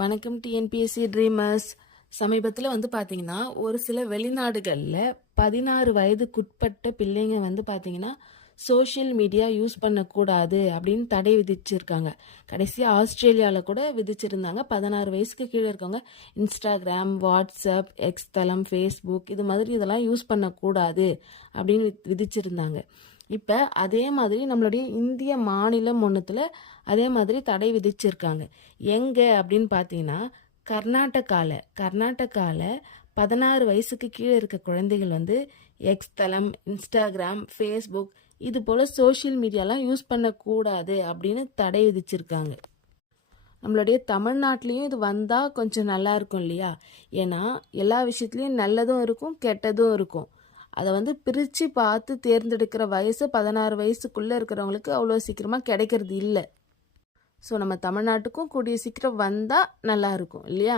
வணக்கம் TNPSC dreamers. சமீபத்தில் பார்த்தீங்கன்னா ஒரு சில வெளிநாடுகளில் 16 வயதுக்குட்பட்ட பிள்ளைங்க பார்த்தீங்கன்னா சோஷியல் மீடியா யூஸ் பண்ணக்கூடாது அப்படின்னு தடை விதிச்சிருக்காங்க. கடைசியாக ஆஸ்திரேலியாவில் கூட விதிச்சிருந்தாங்க. 16 வயசுக்கு கீழே இருக்கவங்க இன்ஸ்டாகிராம், வாட்ஸ்அப், எக்ஸ் தளம், ஃபேஸ்புக் இது மாதிரி இதெல்லாம் யூஸ் பண்ணக்கூடாது அப்படின்னு விதிச்சிருந்தாங்க. இப்போ அதே மாதிரி நம்மளுடைய இந்திய மாநிலம் ஒன்றுத்தில் அதே மாதிரி தடை விதிச்சிருக்காங்க. எங்கே அப்படின்னு பார்த்தீங்கன்னா கர்நாடகாவில் 16 வயசுக்கு கீழே இருக்க குழந்தைகள் எக்ஸ் தளம், இன்ஸ்டாகிராம், ஃபேஸ்புக் இது போல் சோஷியல் மீடியாலாம் யூஸ் பண்ணக்கூடாது அப்படின்னு தடை விதிச்சிருக்காங்க. நம்மளுடைய தமிழ்நாட்டிலையும் இது வந்தால் கொஞ்சம் நல்லா இருக்கும் இல்லையா? ஏன்னா எல்லா விஷயத்துலையும் நல்லதும் இருக்கும் கெட்டதும் இருக்கும். அதை பிரித்து பார்த்து தேர்ந்தெடுக்கிற வயசு 16 வயசுக்குள்ளே இருக்கிறவங்களுக்கு அவ்வளோ சீக்கிரமாக கிடைக்கிறது இல்லை. ஸோ நம்ம தமிழ்நாட்டுக்கும் கூடிய சீக்கிரம் வந்தால் நல்லா இருக்கும் இல்லையா?